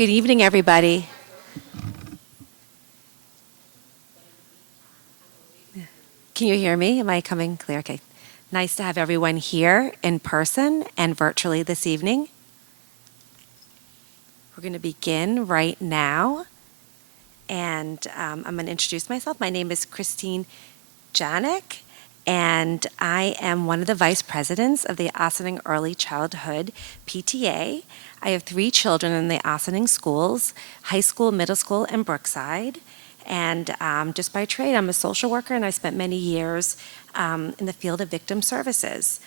Good evening, everybody. Can you hear me? Am I coming clear? Okay. Nice to have everyone here in person and virtually this evening. We're going to begin right now. And I'm going to introduce myself. My name is Christine Janik, and I am one of the vice presidents of the Ossining Early Childhood PTA. I have 3 children in the Ossining schools, high school, middle school, and Brookside. And just by trade, I'm a social worker, and I spent many years in the field of victim services.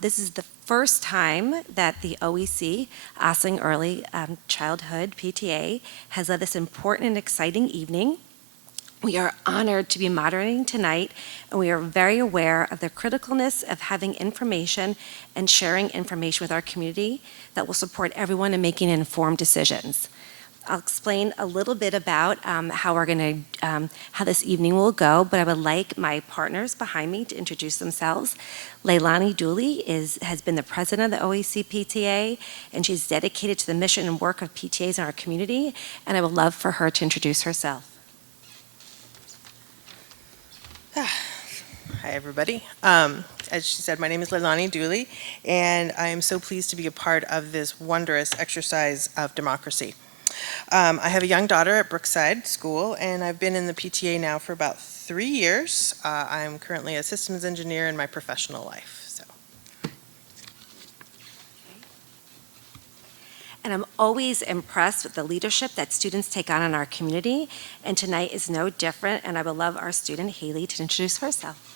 This is the first time that the OEC, Ossining Early Childhood PTA, has led this important and exciting evening. We are honored to be moderating tonight, and we are very aware of the criticalness of having information and sharing information with our community that will support everyone in making informed decisions. I'll explain a little bit about how this evening will go, but I would like my partners behind me to introduce themselves. Leilani Dooley has been the president of the OEC PTA, and she's dedicated to the mission and work of PTAs in our community, and I would love for her to introduce herself. Hi, everybody. As she said, my name is Leilani Dooley, and I am so pleased to be a part of this wondrous exercise of democracy. I have a young daughter at Brookside School, and I've been in the PTA now for about 3 years. I'm currently a systems engineer in my professional life. And I'm always impressed with the leadership that students take on in our community, and tonight is no different, and I would love our student Haley to introduce herself.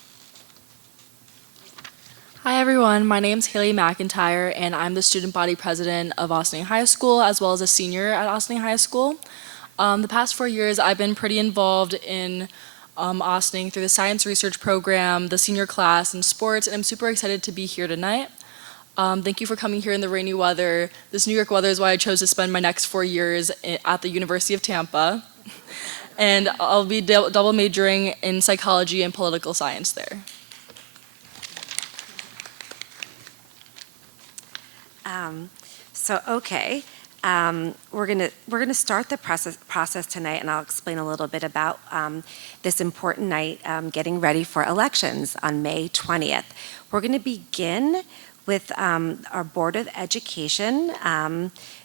Hi everyone, my name is Haley McIntyre and I'm the student body president of Ossining High School as well as a senior at Ossining High School. The past 4 years I've been pretty involved in Ossining through the science research program, the senior class, and sports, and I'm super excited to be here tonight. Thank you for coming here in the rainy weather. This New York weather is why I chose to spend my next 4 years at the University of Tampa. And I'll be double majoring in psychology and political science there. We're gonna start the process tonight, and I'll explain a little bit about this important night, getting ready for elections on May 20th. We're gonna begin with our Board of Education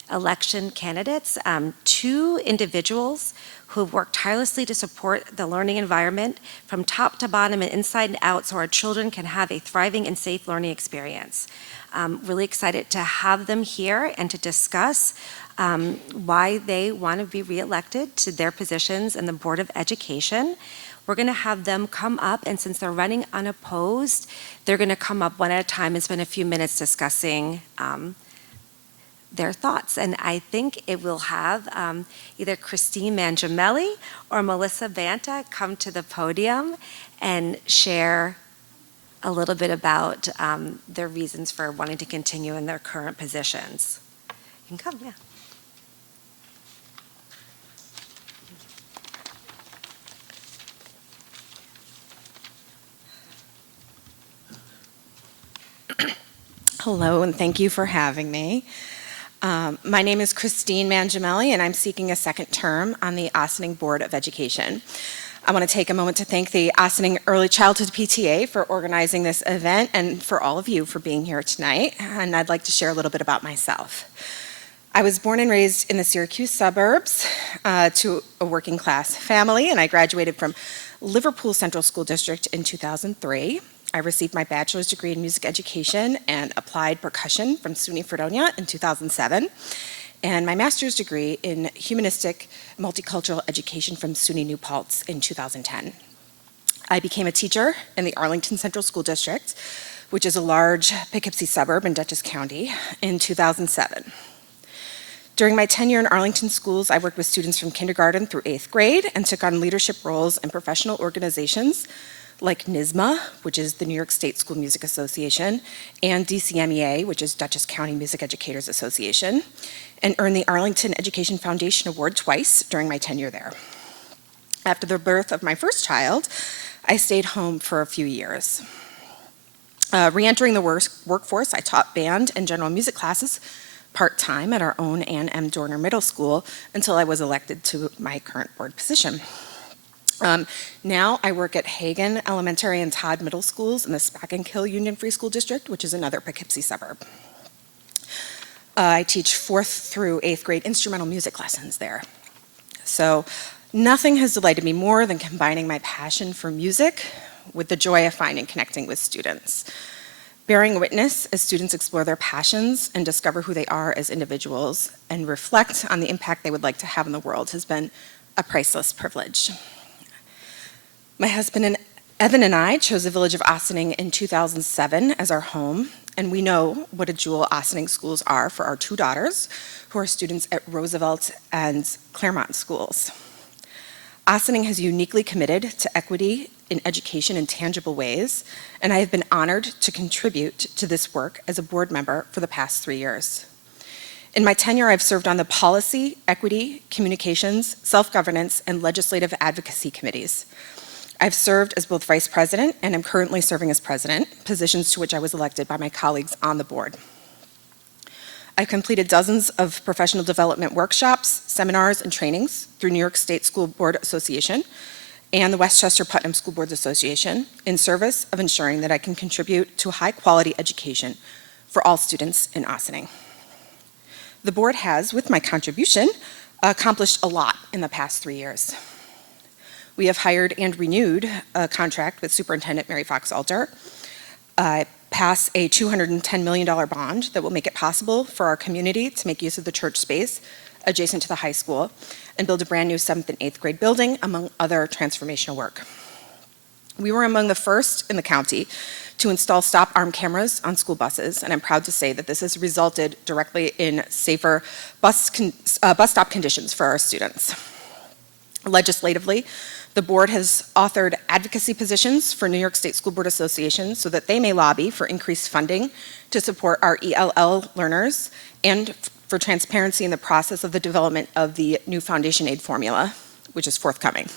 election candidates, 2 individuals who have worked tirelessly to support the learning environment from top to bottom and inside and out so our children can have a thriving and safe learning experience. Really excited to have them here and to discuss why they want to be reelected to their positions in the Board of Education. We're going to have them come up, and since they're running unopposed, they're going to come up one at a time and spend a few minutes discussing their thoughts. And I think it will have either Christine Mangiamelli or Melissa Banta come to the podium and share a little bit about their reasons for wanting to continue in their current positions. You can come, yeah. Hello, and thank you for having me. My name is Christine Mangiamelli, and I'm seeking a second term on the Ossining Board of Education. I want to take a moment to thank the Ossining Early Childhood PTA for organizing this event and for all of you for being here tonight. And I'd like to share a little bit about myself. I was born and raised in the Syracuse suburbs to a working class family, and I graduated from Liverpool Central School District in 2003. I received my bachelor's degree in music education and applied percussion from SUNY Fredonia in 2007. And my master's degree in humanistic multicultural education from SUNY New Paltz in 2010. I became a teacher in the Arlington Central School District, which is a large Poughkeepsie suburb in Dutchess County, in 2007. During my tenure in Arlington schools, I worked with students from kindergarten through 8th grade and took on leadership roles in professional organizations like NYSSMA, which is the New York State School Music Association, and DCMEA, which is Dutchess County Music Educators Association, and earned the Arlington Education Foundation Award twice during my tenure there. After the birth of my first child, I stayed home for a few years. Re-entering the workforce, I taught band and general music classes part-time at our own Ann M. Dorner Middle School until I was elected to my current board position. Now I work at Hagen Elementary and Todd Middle Schools in the Spackenkill Union Free School District, which is another Poughkeepsie suburb. I teach 4th through 8th grade instrumental music lessons there. So nothing has delighted me more than combining my passion for music with the joy of finding connecting with students. Bearing witness as students explore their passions and discover who they are as individuals and reflect on the impact they would like to have in the world has been a priceless privilege. My husband Evan and I chose the village of Ossining in 2007 as our home, and we know what a jewel Ossining schools are for our 2 daughters, who are students at Roosevelt and Claremont schools. Ossining has uniquely committed to equity in education in tangible ways, and I have been honored to contribute to this work as a board member for the past 3 years. In my tenure, I've served on the policy, equity, communications, self-governance, and legislative advocacy committees. I've served as both vice president and am currently serving as president, positions to which I was elected by my colleagues on the board. I've completed dozens of professional development workshops, seminars, and trainings through New York State School Board Association and the Westchester Putnam School Boards Association in service of ensuring that I can contribute to a high-quality education for all students in Ossining. The board has, with my contribution, accomplished a lot in the past 3 years. We have hired and renewed a contract with Superintendent Mary Fox Alter, pass a $210 million bond that will make it possible for our community to make use of the church space adjacent to the high school, and build a brand new 7th and 8th grade building, among other transformational work. We were among the first in the county to install stop arm cameras on school buses, and I'm proud to say that this has resulted directly in safer bus stop conditions for our students. Legislatively, the board has authored advocacy positions for New York State School Board Association so that they may lobby for increased funding to support our ELL learners and for transparency in the process of the development of the new foundation aid formula, which is forthcoming.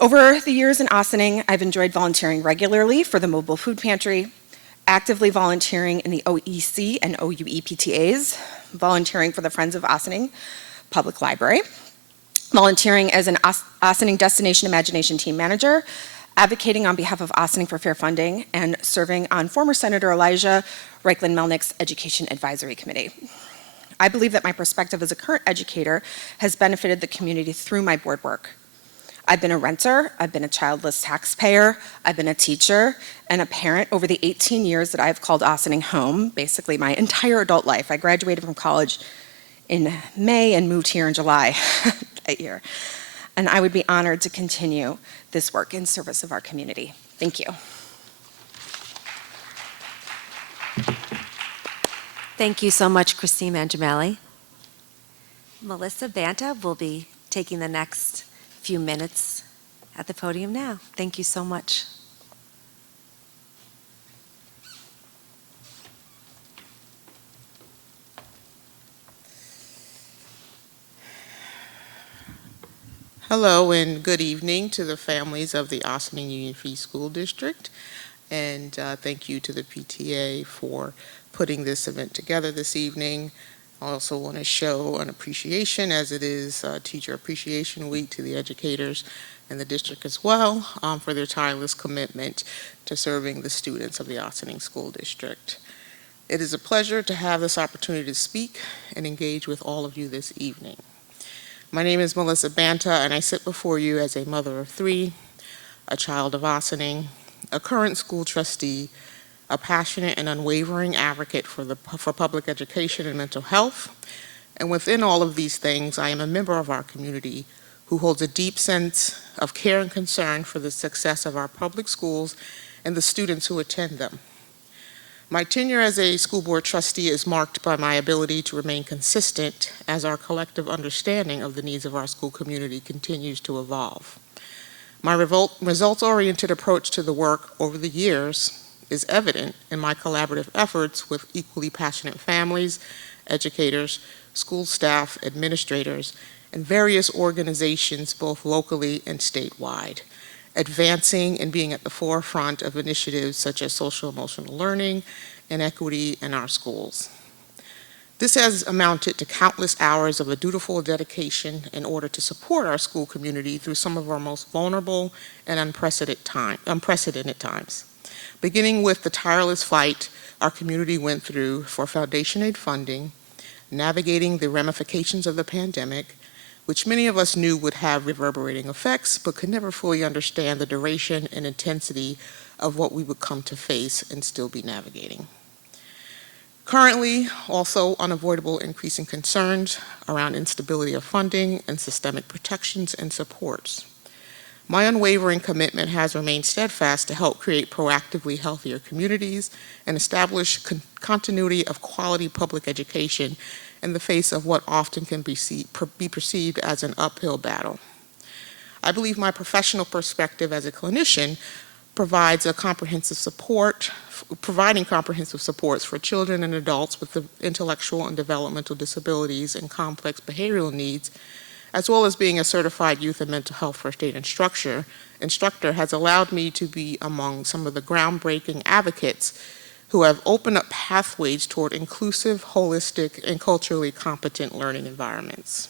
Over the years in Ossining, I've enjoyed volunteering regularly for the mobile food pantry, actively volunteering in the OEC and OUE PTAs, volunteering for the Friends of Ossining Public Library, volunteering as an Ossining Destination Imagination Team Manager, advocating on behalf of Ossining for fair funding, and serving on former Senator Elijah Reichlin-Melnick's Education Advisory Committee. I believe that my perspective as a current educator has benefited the community through my board work. I've been a renter, I've been a childless taxpayer, I've been a teacher, and a parent over the 18 years that I've called Ossining home, basically my entire adult life. I graduated from college in May and moved here in July that year. And I would be honored to continue this work in service of our community. Thank you. Thank you so much, Christine Mangiamelli. Melissa Banta will be taking the next few minutes at the podium now. Thank you so much. Hello and good evening to the families of the Ossining Union Free School District, and thank you to the PTA for putting this event together this evening. I also want to show an appreciation, as it is Teacher Appreciation Week, to the educators in the district as well for their tireless commitment to serving the students of the Ossining School District. It is a pleasure to have this opportunity to speak and engage with all of you this evening. My name is Melissa Banta, and I sit before you as a mother of 3, a child of Ossining, a current school trustee, a passionate and unwavering advocate for public education and mental health. And within all of these things, I am a member of our community who holds a deep sense of care and concern for the success of our public schools and the students who attend them. My tenure as a school board trustee is marked by my ability to remain consistent as our collective understanding of the needs of our school community continues to evolve. My results-oriented approach to the work over the years is evident in my collaborative efforts with equally passionate families, educators, school staff, administrators, and various organizations both locally and statewide, advancing and being at the forefront of initiatives such as social emotional learning and equity in our schools. This has amounted to countless hours of a dutiful dedication in order to support our school community through some of our most vulnerable and unprecedented times. Beginning with the tireless fight our community went through for foundation aid funding, navigating the ramifications of the pandemic, which many of us knew would have reverberating effects, but could never fully understand the duration and intensity of what we would come to face and still be navigating. Currently, also unavoidable increasing concerns around instability of funding and systemic protections and supports. My unwavering commitment has remained steadfast to help create proactively healthier communities and establish continuity of quality public education in the face of what often can be perceived as an uphill battle. I believe my professional perspective as a clinician providing comprehensive supports for children and adults with intellectual and developmental disabilities and complex behavioral needs, as well as being a certified youth and mental health first aid instructor, has allowed me to be among some of the groundbreaking advocates who have opened up pathways toward inclusive, holistic, and culturally competent learning environments.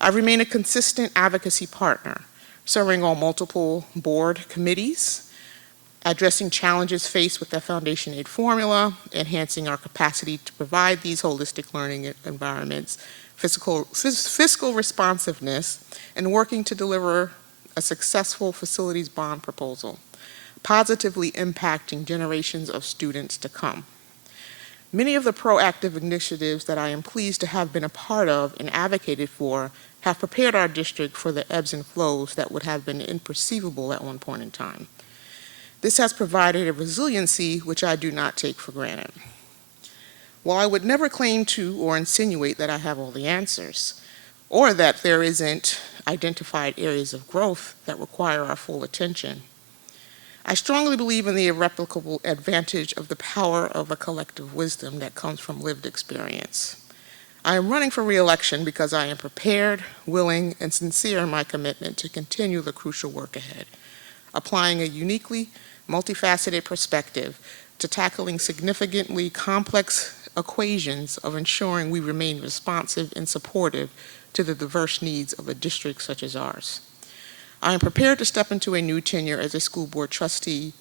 I remain a consistent advocacy partner, serving on multiple board committees, addressing challenges faced with the foundation aid formula, enhancing our capacity to provide these holistic learning environments, fiscal responsiveness, and working to deliver a successful facilities bond proposal, positively impacting generations of students to come. Many of the proactive initiatives that I am pleased to have been a part of and advocated for have prepared our district for the ebbs and flows that would have been imperceivable at one point in time. This has provided a resiliency which I do not take for granted. While I would never claim to or insinuate that I have all the answers, or that there isn't identified areas of growth that require our full attention, I strongly believe in the irreplicable advantage of the power of a collective wisdom that comes from lived experience. I am running for re-election because I am prepared, willing, and sincere in my commitment to continue the crucial work ahead, applying a uniquely multifaceted perspective to tackling significantly complex equations of ensuring we remain responsive and supportive to the diverse needs of a district such as ours. I am prepared to step into a new tenure as a school board trustee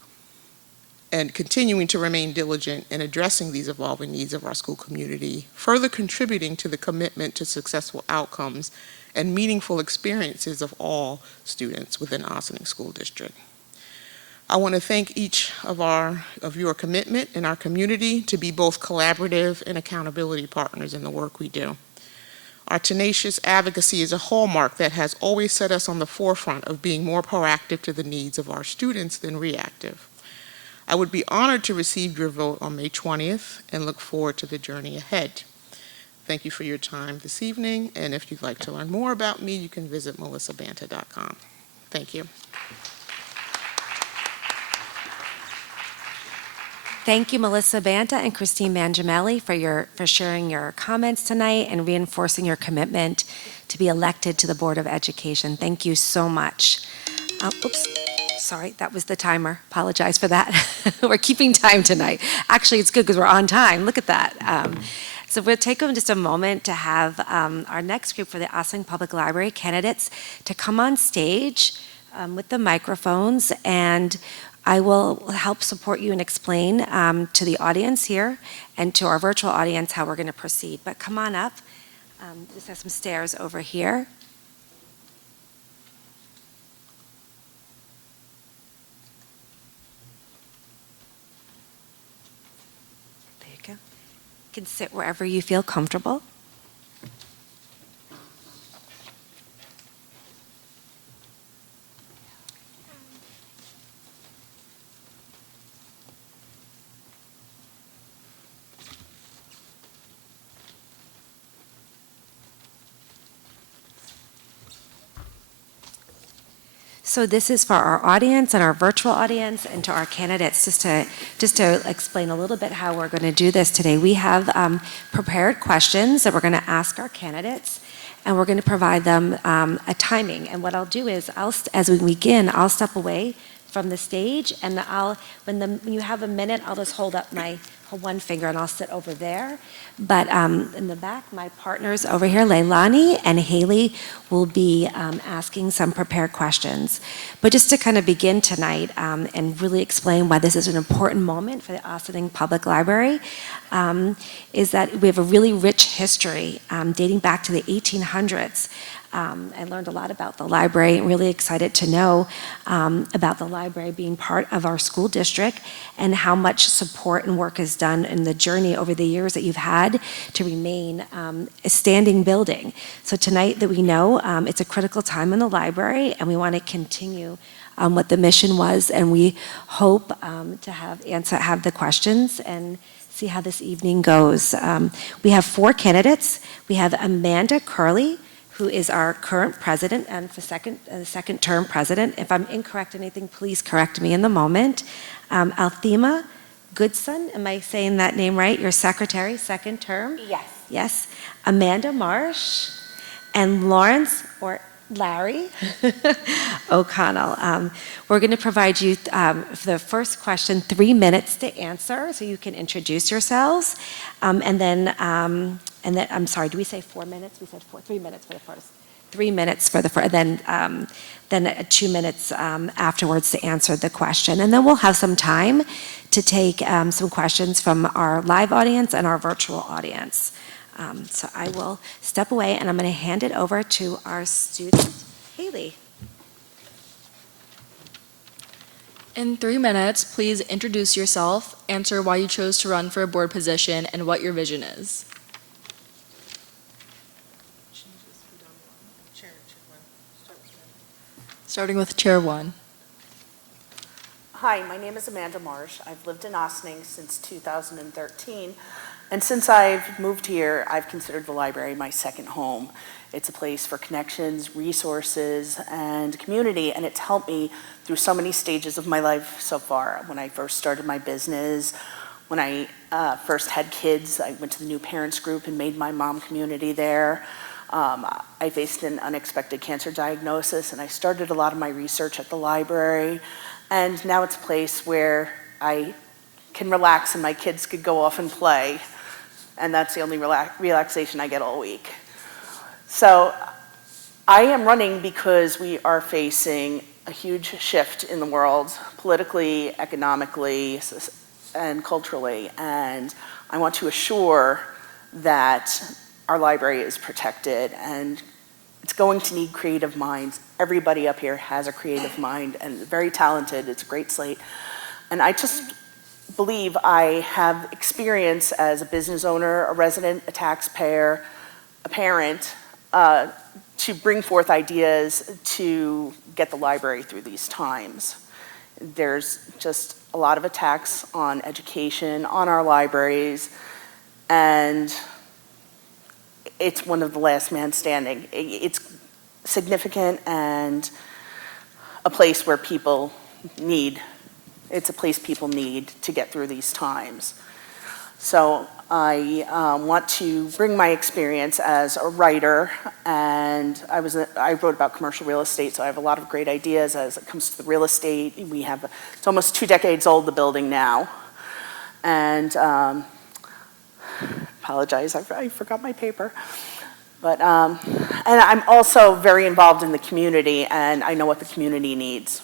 and continuing to remain diligent in addressing these evolving needs of our school community, further contributing to the commitment to successful outcomes and meaningful experiences of all students within Ossining School District. I want to thank each of your commitment in our community to be both collaborative and accountability partners in the work we do. Our tenacious advocacy is a hallmark that has always set us on the forefront of being more proactive to the needs of our students than reactive. I would be honored to receive your vote on May 20th and look forward to the journey ahead. Thank you for your time this evening, and if you'd like to learn more about me, you can visit melissabanta.com. Thank you. Thank you, Melissa Banta and Christine Mangiamelli, for sharing your comments tonight and reinforcing your commitment to be elected to the Board of Education. Thank you so much. Oops, sorry, that was the timer. Apologize for that. We're keeping time tonight. Actually, it's good because we're on time. Look at that. So we'll take just a moment to have our next group for the Ossining Public Library candidates to come on stage with the microphones, and I will help support you and explain to the audience here and to our virtual audience how we're going to proceed. But come on up. Just have some stairs over here. There you go. You can sit wherever you feel comfortable. So this is for our audience and our virtual audience and to our candidates, just to explain a little bit how we're going to do this today. We have prepared questions that we're going to ask our candidates, and we're going to provide them a timing. And what I'll do is, as we begin, I'll step away from the stage, and when you have a minute, I'll just hold up my hold one finger and I'll sit over there. But in the back, my partners over here, Leilani and Haley, will be asking some prepared questions. But just to kind of begin tonight and really explain why this is an important moment for the Ossining Public Library, is that we have a really rich history dating back to the 1800s. I learned a lot about the library, and really excited to know about the library being part of our school district and how much support and work is done in the journey over the years that you've had to remain a standing building. So tonight that we know it's a critical time in the library, and we want to continue what the mission was, and we hope to have the questions and see how this evening goes. We have 4 candidates. We have Amanda Curley, who is our current president and the second term president. If I'm incorrect in anything, please correct me in the moment. Althema Goodson, am I saying that name right? Your secretary, second term? Yes. Yes. Amanda Marsh and Lawrence, or Larry O'Connell. We're going to provide you, for the first question, 3 minutes to answer, so you can introduce yourselves. And then, I'm sorry, do we say 4 minutes? We said 3 minutes for the first. 3 minutes for the first, then 2 minutes afterwards to answer the question. And then we'll have some time to take some questions from our live audience and our virtual audience. So I will step away, and I'm going to hand it over to our student, Haley. In 3 minutes, please introduce yourself, answer why you chose to run for a board position, and what your vision is. Starting with Chair 1. Hi, my name is Amanda Marsh. I've lived in Ossining since 2013. And since I've moved here, I've considered the library my second home. It's a place for connections, resources, and community, and it's helped me through so many stages of my life so far. When I first started my business, when I first had kids, I went to the new parents group and made my mom community there. I faced an unexpected cancer diagnosis, and I started a lot of my research at the library. And now it's a place where I can relax and my kids could go off and play. And that's the only relaxation I get all week. So I am running because we are facing a huge shift in the world, politically, economically, and culturally. And I want to assure that our library is protected, and it's going to need creative minds. Everybody up here has a creative mind and very talented. It's a great slate. And I just believe I have experience as a business owner, a resident, a taxpayer, a parent, to bring forth ideas to get the library through these times. There's just a lot of attacks on education, on our libraries, and it's one of the last man standing. It's significant and a place where people need, it's a place people need to get through these times. So I want to bring my experience as a writer, and I wrote about commercial real estate, so I have a lot of great ideas as it comes to the real estate. It's almost 2 decades old, the building now. And apologize, I forgot my paper. But, and I'm also very involved in the community, and I know what the community needs.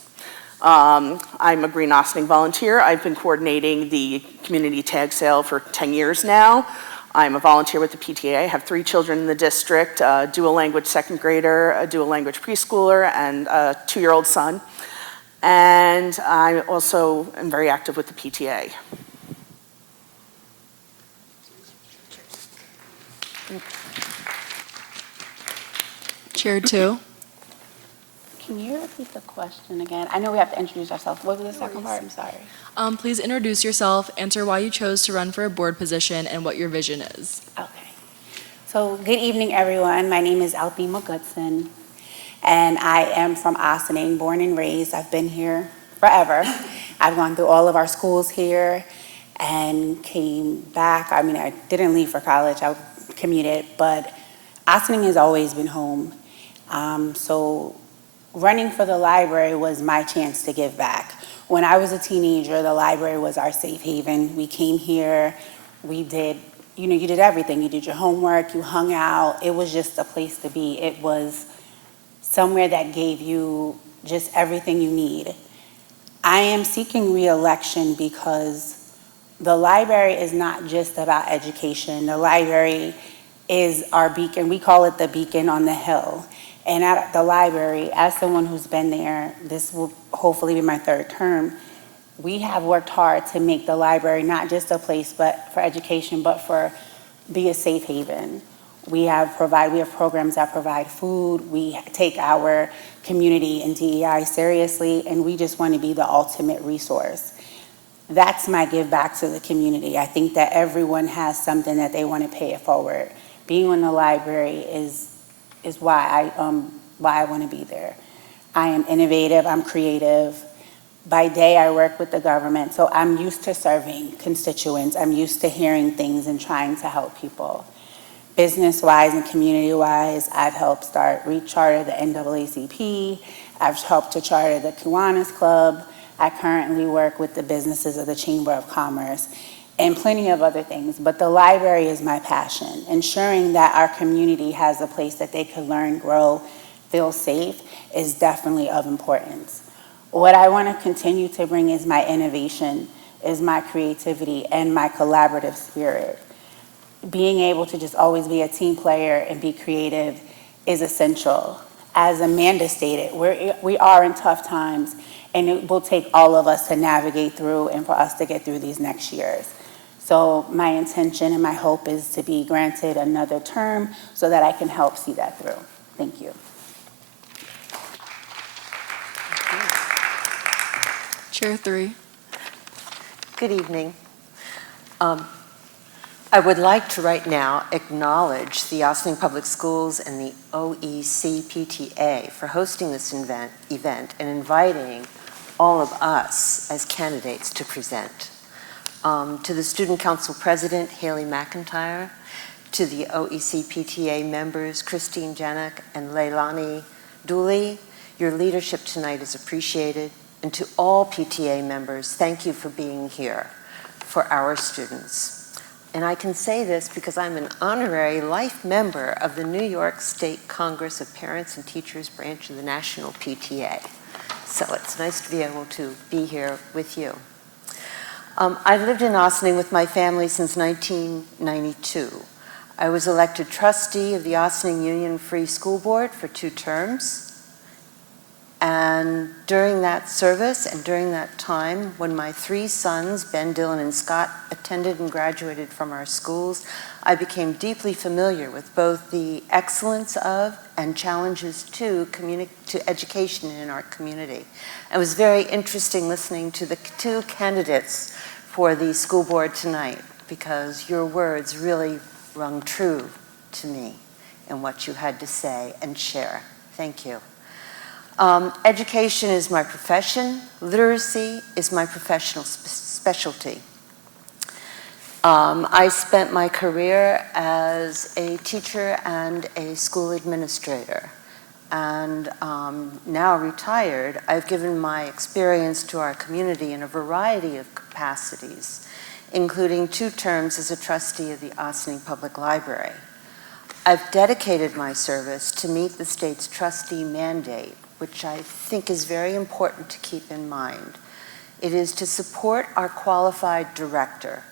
I'm a Green Ossining volunteer. I've been coordinating the community tag sale for 10 years now. I'm a volunteer with the PTA. I have 3 children in the district, a dual language second grader, a dual language preschooler, and a 2-year-old son. And I also am very active with the PTA. Chair 2. Can you repeat the question again? I know we have to introduce ourselves. What was the second part? I'm sorry. Please introduce yourself, answer why you chose to run for a board position, and what your vision is. Okay. So good evening, everyone. My name is Althema Goodson, and I am from Ossining, born and raised. I've been here forever. I've gone through all of our schools here and came back. I mean, I didn't leave for college. I commuted, but Ossining has always been home. So running for the library was my chance to give back. When I was a teenager, the library was our safe haven. We came here, we did, you did everything. You did your homework, you hung out. It was just a place to be. It was somewhere that gave you just everything you need. I am seeking re-election because the library is not just about education. The library is our beacon. We call it the beacon on the hill. And at the library, as someone who's been there, this will hopefully be my third term, we have worked hard to make the library not just a place but for education, but for be a safe haven. We have programs that provide food. We take our community and DEI seriously, and we just want to be the ultimate resource. That's my give back to the community. I think that everyone has something that they want to pay it forward. Being in the library is why I want to be there. I am innovative, I'm creative. By day, I work with the government, so I'm used to serving constituents. I'm used to hearing things and trying to help people. Business-wise and community-wise, I've helped recharter the NAACP. I've helped to charter the Kiwanis Club. I currently work with the businesses of the Chamber of Commerce and plenty of other things. But the library is my passion. Ensuring that our community has a place that they can learn, grow, feel safe is definitely of importance. What I want to continue to bring is my innovation, is my creativity, and my collaborative spirit. Being able to just always be a team player and be creative is essential. As Amanda stated, we are in tough times, and it will take all of us to navigate through and for us to get through these next years. So my intention and my hope is to be granted another term so that I can help see that through. Thank you. Chair 3. Good evening. I would like to right now acknowledge the Ossining Public Schools and the OEC PTA for hosting this event and inviting all of us as candidates to present. To the Student Council President, Haley McIntyre, to the OEC PTA members, Christine Janik and Leilani Dooley, your leadership tonight is appreciated. And to all PTA members, thank you for being here for our students. And I can say this because I'm an honorary life member of the New York State Congress of Parents and Teachers branch of the National PTA. So it's nice to be able to be here with you. I've lived in Ossining with my family since 1992. I was elected trustee of the Ossining Union Free School Board for 2 terms. And during that service and during that time, when my 3 sons, Ben, Dylan, and Scott, attended and graduated from our schools, I became deeply familiar with both the excellence of and challenges to education in our community. It was very interesting listening to the 2 candidates for the school board tonight, because your words really rung true to me in what you had to say and share. Thank you. Education is my profession. Literacy is my professional specialty. I spent my career as a teacher and a school administrator. And now retired, I've given my experience to our community in a variety of capacities, including 2 terms as a trustee of the Ossining Public Library. I've dedicated my service to meet the state's trustee mandate, which I think is very important to keep in mind. It is to support our qualified director,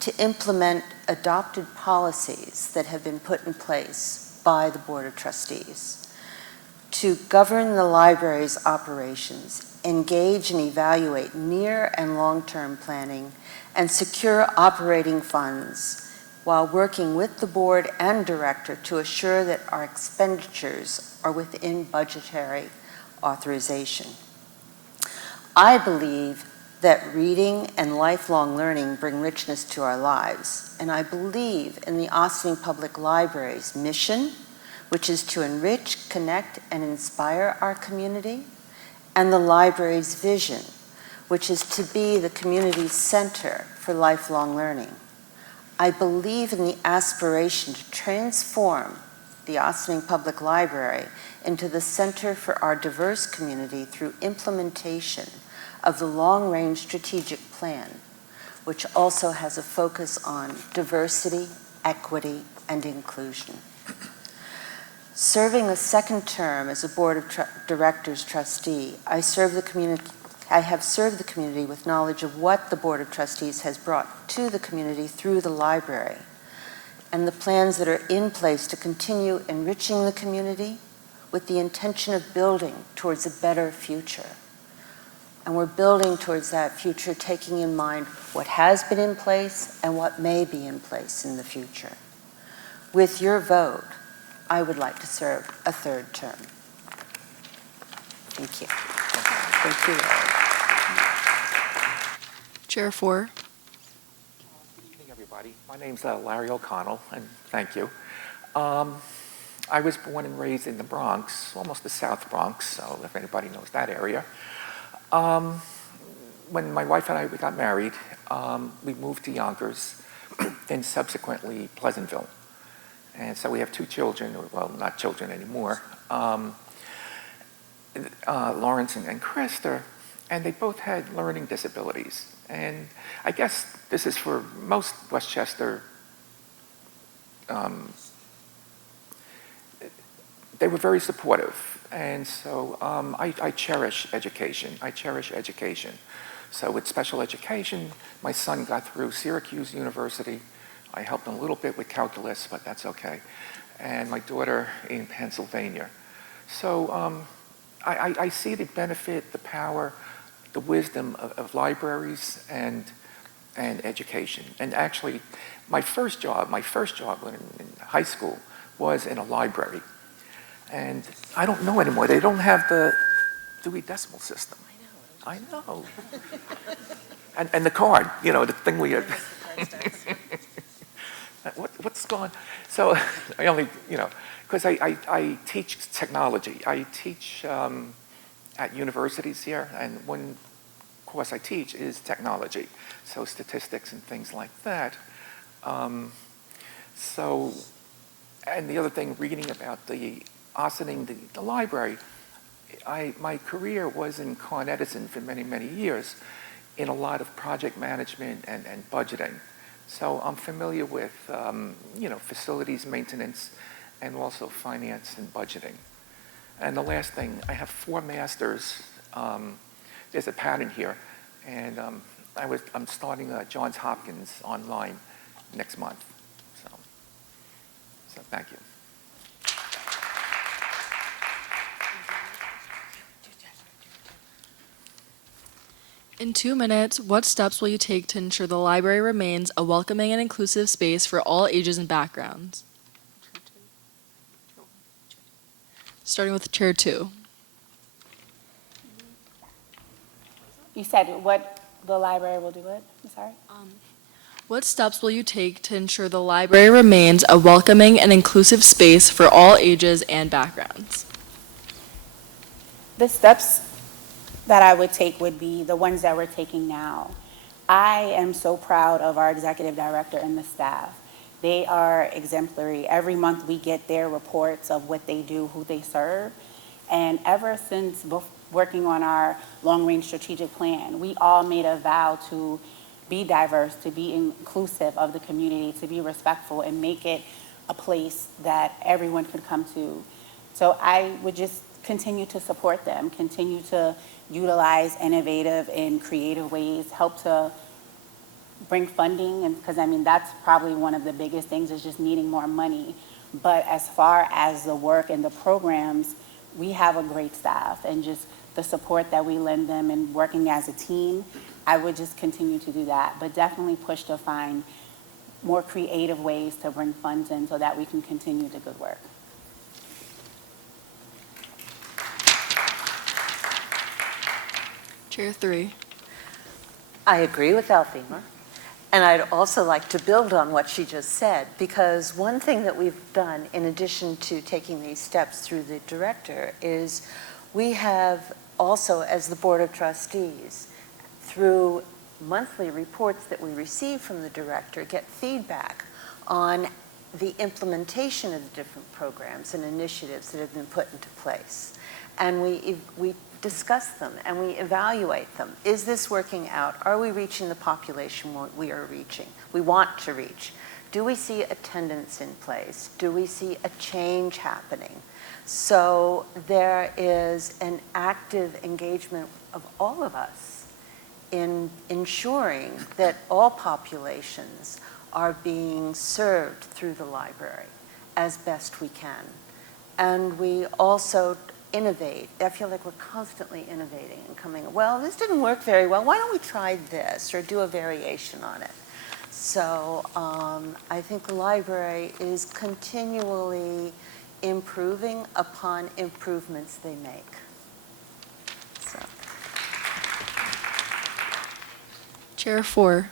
to implement adopted policies that have been put in place by the Board of Trustees, to govern the library's operations, engage and evaluate near and long-term planning, and secure operating funds while working with the board and director to assure that our expenditures are within budgetary authorization. I believe that reading and lifelong learning bring richness to our lives, and I believe in the Ossining Public Library's mission, which is to enrich, connect, and inspire our community, and the library's vision, which is to be the community's center for lifelong learning. I believe in the aspiration to transform the Ossining Public Library into the center for our diverse community through implementation of the long-range strategic plan, which also has a focus on diversity, equity, and inclusion. Serving a second term as a Board of Directors trustee, I have served the community with knowledge of what the Board of Trustees has brought to the community through the library, and the plans that are in place to continue enriching the community with the intention of building towards a better future. And we're building towards that future, taking in mind what has been in place and what may be in place in the future. With your vote, I would like to serve a third term. Thank you. Thank you, Larry. Chair 4. Good evening, everybody. My name's Larry O'Connell, and thank you. I was born and raised in the Bronx, almost the South Bronx, so if anybody knows that area. When my wife and I got married, we moved to Yonkers and subsequently Pleasantville. And so we have 2 children, well, not children anymore, Lawrence and Krista, and they both had learning disabilities. And I guess this is for most Westchester, they were very supportive. And so I cherish education. I cherish education. So with special education, my son got through Syracuse University. I helped him a little bit with calculus, but that's okay. And my daughter in Pennsylvania. So I see the benefit, the power, the wisdom of libraries and education. And actually, my first job when in high school was in a library. And I don't know anymore. They don't have the Dewey Decimal System. I know. And the card, you know, the thing we had. What's going on? So I only, you know, because I teach technology. I teach at universities here, and one course I teach is technology, so statistics and things like that. So, and the other thing, reading about the Ossining, the library, my career was in Con Edison for many, many years in a lot of project management and budgeting. So I'm familiar with, you know, facilities maintenance and also finance and budgeting. And the last thing, I have 4 masters. There's a pattern here. And I'm starting Johns Hopkins online next month. So thank you. In 2 minutes, what steps will you take to ensure the library remains a welcoming and inclusive space for all ages and backgrounds? Starting with Chair 2. You said what the library will do what? I'm sorry? What steps will you take to ensure the library remains a welcoming and inclusive space for all ages and backgrounds? The steps that I would take would be the ones that we're taking now. I am so proud of our executive director and the staff. They are exemplary. Every month we get their reports of what they do, who they serve. And ever since working on our long-range strategic plan, we all made a vow to be diverse, to be inclusive of the community, to be respectful, and make it a place that everyone could come to. So I would just continue to support them, continue to utilize innovative and creative ways, help to bring funding, and because I mean that's probably one of the biggest things is just needing more money. But as far as the work and the programs, we have a great staff, and just the support that we lend them and working as a team, I would just continue to do that, but definitely push to find more creative ways to bring funds in so that we can continue the good work. Chair 3. I agree with Alfima, and I'd also like to build on what she just said, because one thing that we've done in addition to taking these steps through the director is we have also, as the Board of Trustees, through monthly reports that we receive from the director, get feedback on the implementation of the different programs and initiatives that have been put into place. And we discuss them and we evaluate them. Is this working out? Are we reaching the population we want to reach? Do we see attendance in place? Do we see a change happening? So there is an active engagement of all of us in ensuring that all populations are being served through the library as best we can. And we also innovate. I feel like we're constantly innovating and coming, well, this didn't work very well. Why don't we try this or do a variation on it? So I think the library is continually improving upon improvements they make. So. Chair 4.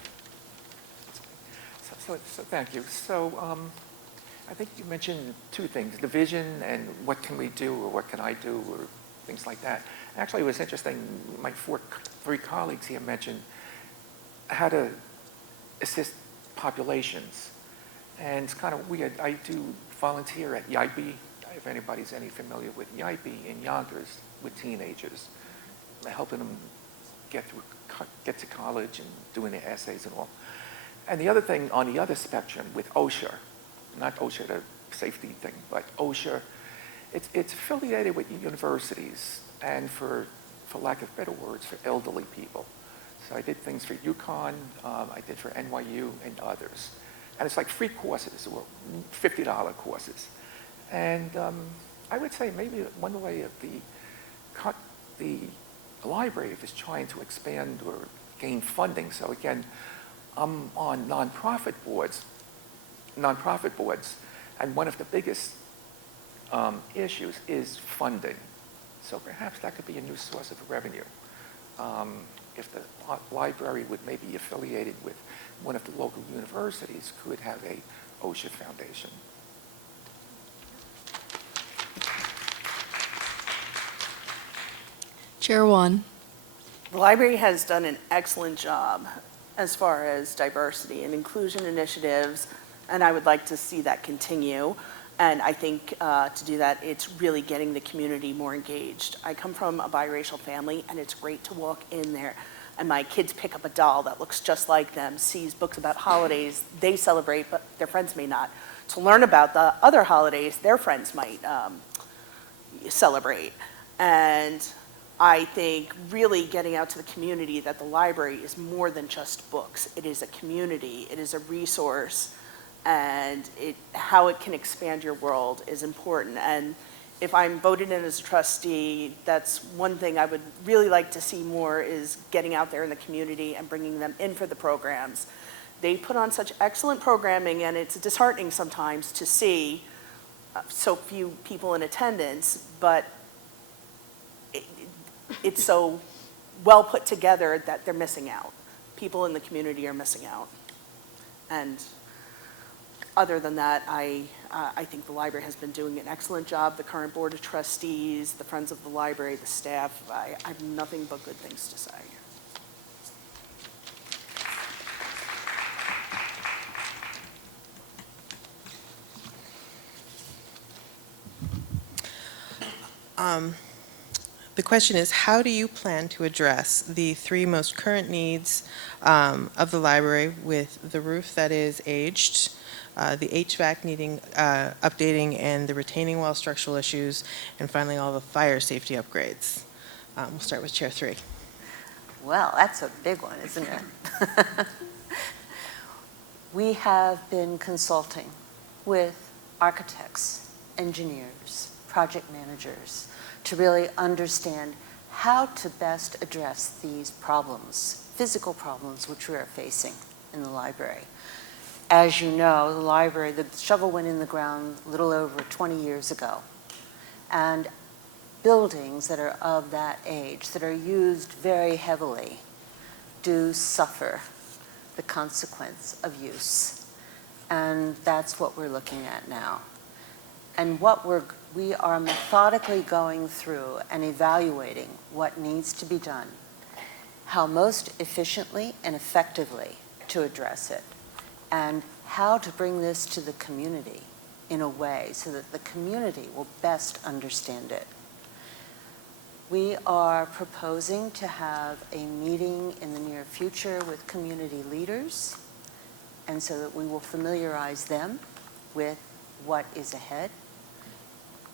So thank you. So I think you mentioned two things, the vision and what can we do or what can I do or things like that. Actually, it was interesting, my three colleagues here mentioned how to assist populations. And it's kind of weird. I do volunteer at YIB, if anybody's any familiar with YIB in Yonkers with teenagers, helping them get to college and doing their essays and all. And the other thing on the other spectrum with OSHA, not OSHA, the safety thing, but OSHA, it's affiliated with universities and for lack of better words, for elderly people. So I did things for UConn, I did for NYU and others. And it's like free courses or $50 courses. And I would say maybe one way of the library is trying to expand or gain funding. So again, I'm on nonprofit boards, and one of the biggest issues is funding. So perhaps that could be a new source of revenue. If the library would maybe be affiliated with one of the local universities, could have a OSHA foundation. Chair 1. The library has done an excellent job as far as diversity and inclusion initiatives, and I would like to see that continue. And I think to do that, it's really getting the community more engaged. I come from a biracial family, and it's great to walk in there and my kids pick up a doll that looks just like them, sees books about holidays they celebrate, but their friends may not. To learn about the other holidays their friends might celebrate. And I think really getting out to the community that the library is more than just books. It is a community, it is a resource, and how it can expand your world is important. And if I'm voted in as a trustee, that's one thing I would really like to see more, is getting out there in the community and bringing them in for the programs. They put on such excellent programming, and it's disheartening sometimes to see so few people in attendance, but it's so well put together that they're missing out. People in the community are missing out. And other than that, I think the library has been doing an excellent job. The current board of trustees, the friends of the library, the staff, I have nothing but good things to say. The question is, how do you plan to address the three most current needs of the library, with the roof that is aged, the HVAC needing updating, and the retaining wall structural issues, and finally all the fire safety upgrades? We'll start with Chair 3. Well, that's a big one, isn't it? We have been consulting with architects, engineers, project managers, to really understand how to best address these problems, physical problems which we are facing in the library. As you know, the library, the shovel went in the ground a little over 20 years ago. And buildings that are of that age, that are used very heavily, do suffer the consequence of use. And that's what we're looking at now. And what we are methodically going through and evaluating what needs to be done, how most efficiently and effectively to address it, and how to bring this to the community in a way so that the community will best understand it. We are proposing to have a meeting in the near future with community leaders, and so that we will familiarize them with what is ahead,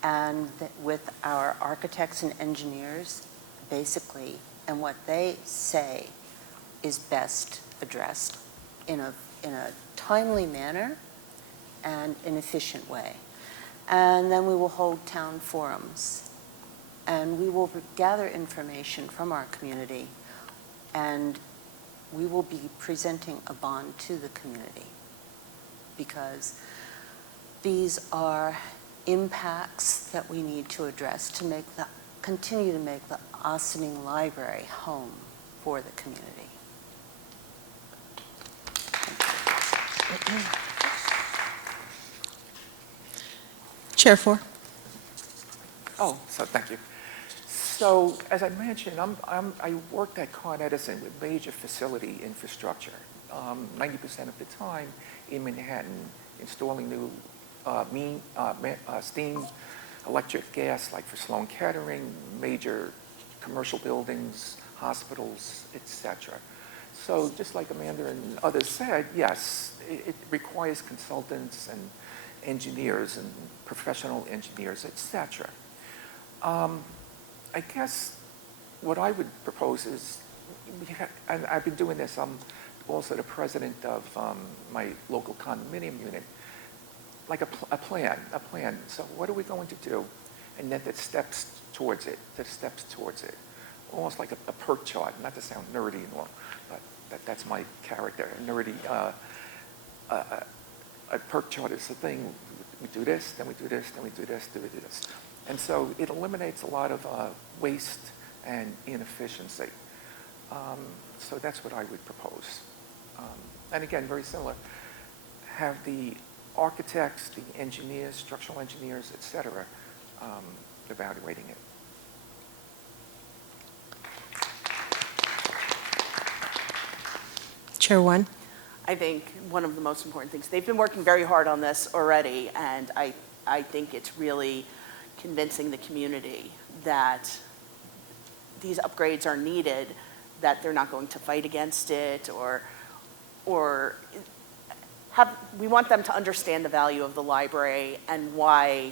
and with our architects and engineers, basically, and what they say is best addressed in a timely manner and an efficient way. And then we will hold town forums, and we will gather information from our community, and we will be presenting a bond to the community, because these are impacts that we need to address to continue to make the Ossining Library home for the community. Chair Four. Oh, so thank you. So as I mentioned, I worked at Con Edison with major facility infrastructure, 90% of the time in Manhattan, installing new steam, electric, gas, like for Sloan Kettering, major commercial buildings, hospitals, etc. So just like Amanda and others said, yes, it requires consultants and engineers and professional engineers, etc. I guess what I would propose is, and I've been doing this, I'm also the president of my local condominium unit, like a plan. So what are we going to do? And then the steps towards it, Almost like a perk chart, not to sound nerdy and all, but that's my character, nerdy. A perk chart is the thing, we do this, then we do this, then we do this, then we do this. And so it eliminates a lot of waste and inefficiency. So that's what I would propose. And again, very similar, have the architects, the engineers, structural engineers, et cetera, evaluating it. Chair One. I think one of the most important things, they've been working very hard on this already, and I think it's really convincing the community that these upgrades are needed, that they're not going to fight against it, we want them to understand the value of the library and why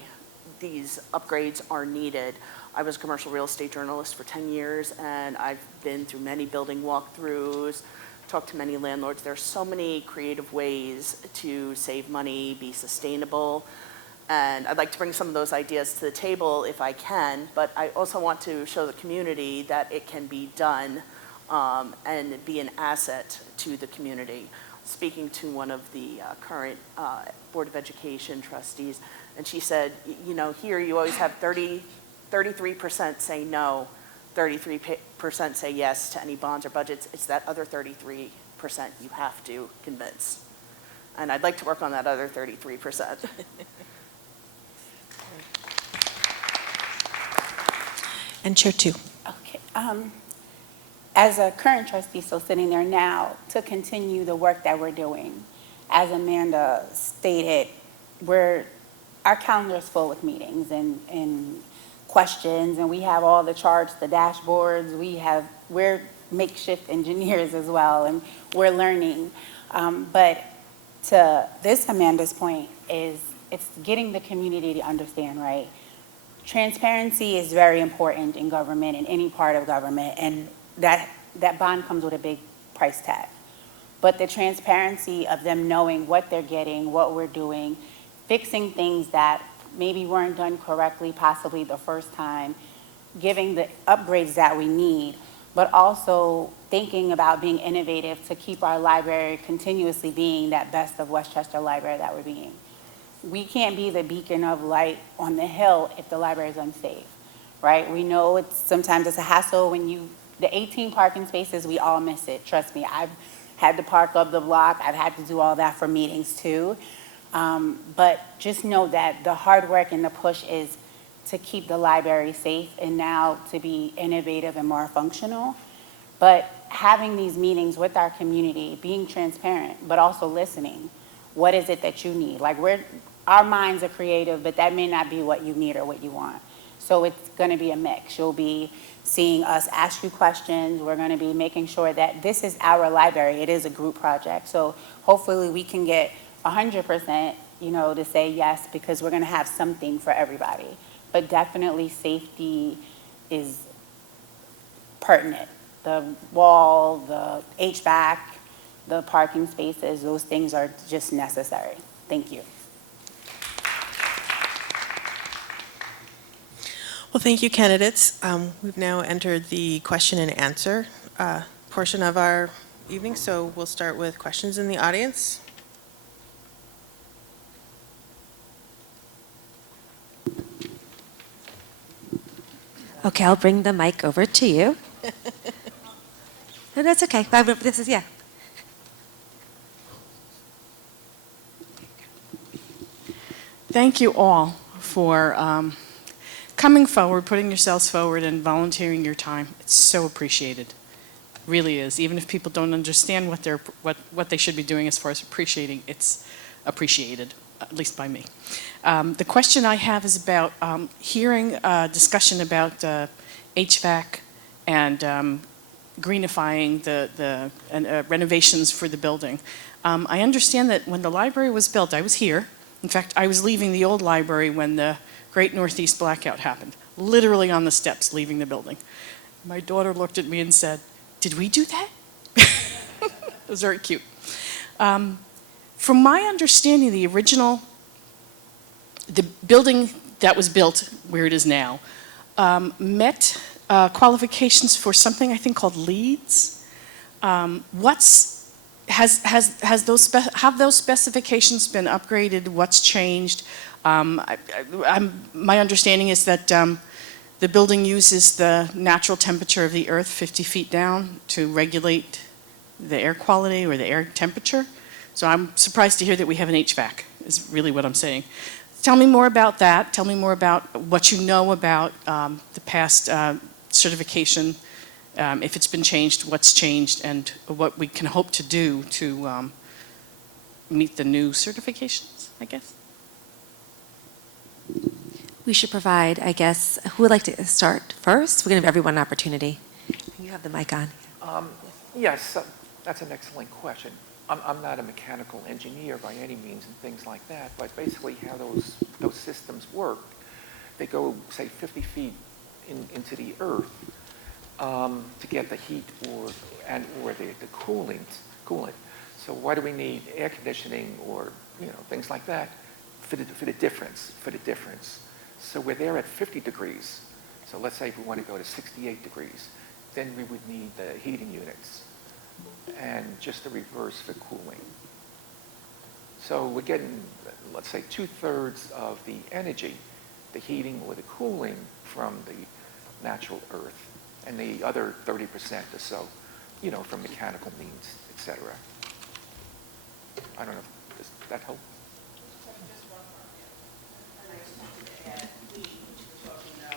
these upgrades are needed. I was a commercial real estate journalist for 10 years, and I've been through many building walkthroughs, talked to many landlords. There's so many creative ways to save money, be sustainable, and I'd like to bring some of those ideas to the table if I can, but I also want to show the community that it can be done and be an asset to the community. Speaking to one of the current Board of Education trustees, and she said, you know, here you always have 33% say no, 33% say yes to any bonds or budgets. It's that other 33% you have to convince. And I'd like to work on that other 33%. And Chair Two. Okay. As a current trustee, so sitting there now, to continue the work that we're doing, as Amanda stated, our calendar is full with meetings and questions, and we have all the charts, the dashboards. We're makeshift engineers as well, and we're learning. But to this Amanda's point is it's getting the community to understand, right? Transparency is very important in government, in any part of government, and that bond comes with a big price tag. But the transparency of them knowing what they're getting, what we're doing, fixing things that maybe weren't done correctly, possibly the first time, giving the upgrades that we need, but also thinking about being innovative to keep our library continuously being that best of Westchester library that we're being. We can't be the beacon of light on the hill if the library is unsafe, right? We know sometimes it's a hassle when the 18 parking spaces, we all miss it. Trust me, I've had to park up the block. I've had to do all that for meetings too. But just know that the hard work and the push is to keep the library safe and now to be innovative and more functional. But having these meetings with our community, being transparent, but also listening. What is it that you need? Like our minds are creative, but that may not be what you need or what you want. So it's going to be a mix. You'll be seeing us ask you questions. We're going to be making sure that this is our library. It is a group project. So hopefully we can get 100%, to say yes, because we're going to have something for everybody. But definitely safety is pertinent. The wall, the HVAC, the parking spaces, those things are just necessary. Thank you. Well, thank you, candidates. We've now entered the question and answer portion of our evening, so we'll start with questions in the audience. Okay, I'll bring the mic over to you. No, that's okay. This is, yeah. Thank you all for coming forward, putting yourselves forward, and volunteering your time. It's so appreciated. Really is. Even if people don't understand what they should be doing as far as appreciating, it's appreciated, at least by me. The question I have is about hearing a discussion about HVAC and greenifying the renovations for the building. I understand that when the library was built, I was here. In fact, I was leaving the old library when the Great Northeast Blackout happened, literally on the steps leaving the building. My daughter looked at me and said, "Did we do that?" It was very cute. From my understanding, the building that was built where it is now met qualifications for something I think called LEEDs. Have those specifications been upgraded? What's changed? My understanding is that the building uses the natural temperature of the earth 50 feet down to regulate the air quality or the air temperature. So I'm surprised to hear that we have an HVAC, is really what I'm saying. Tell me more about that. Tell me more about what you know about the past certification, if it's been changed, what's changed, and what we can hope to do to meet the new certifications, I guess. We should provide, I guess, who would like to start first? We're going to give everyone an opportunity. You have the mic on. Yes, that's an excellent question. I'm not a mechanical engineer by any means and things like that, but basically how those systems work, they go, say, 50 feet into the earth to get the heat or the coolant. So why do we need air conditioning or things like that for the difference? So we're there at 50 degrees. So let's say if we want to go to 68 degrees, then we would need the heating units and just the reverse for cooling. So we're getting, let's say, 2/3 of the energy, the heating or the cooling, from the natural earth, and the other 30% or so, from mechanical means, etc. I don't know, does that help?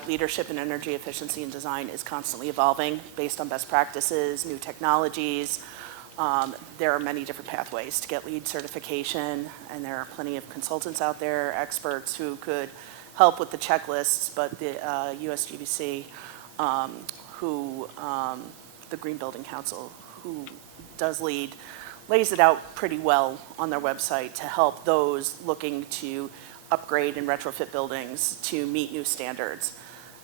Leadership in energy efficiency and design is constantly evolving based on best practices, new technologies. There are many different pathways to get LEED certification, and there are plenty of consultants out there, experts who could help with the checklists, but the USGBC, the Green Building Council, who does LEED, lays it out pretty well on their website to help those looking to upgrade and retrofit buildings to meet new standards.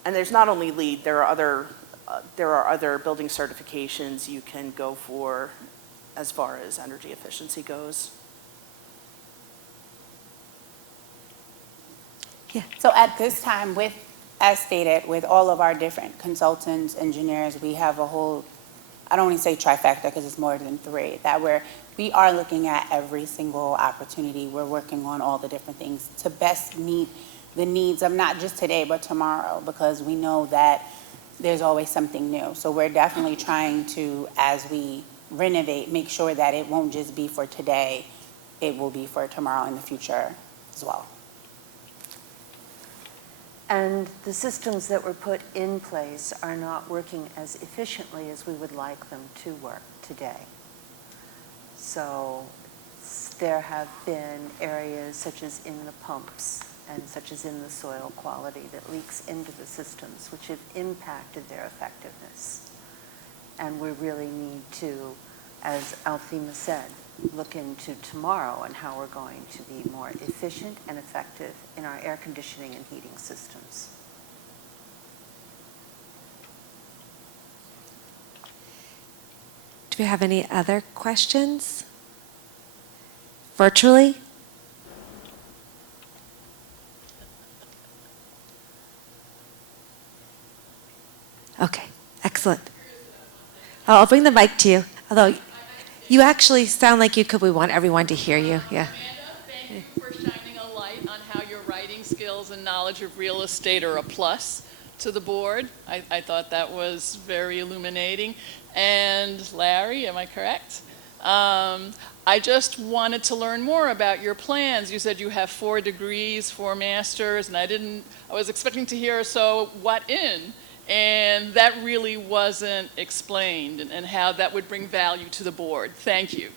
And there's not only LEED, there are other building certifications you can go for as far as energy efficiency goes. Yeah. So at this time, as stated, with all of our different consultants, engineers, we have a whole, I don't want to say trifecta because it's more than 3, that we are looking at every single opportunity. We're working on all the different things to best meet the needs of not just today, but tomorrow, because we know that there's always something new. So we're definitely trying to, as we renovate, make sure that it won't just be for today, it will be for tomorrow in the future as well. And the systems that were put in place are not working as efficiently as we would like them to work today. So there have been areas such as in the pumps and such as in the soil quality that leaks into the systems, which have impacted their effectiveness. And we really need to, as Althema said, look into tomorrow and how we're going to be more efficient and effective in our air conditioning and heating systems. Do we have any other questions? Virtually? Okay, excellent. I'll bring the mic to you. Although you actually sound like you could, we want everyone to hear you. Yeah. Amanda, thank you for shining a light on how your writing skills and knowledge of real estate are a plus to the board. I thought that was very illuminating. And Larry, am I correct? I just wanted to learn more about your plans. You said you have 4 degrees, 4 masters, and I was expecting to hear, so what in? And that really wasn't explained, and how that would bring value to the board. Thank you.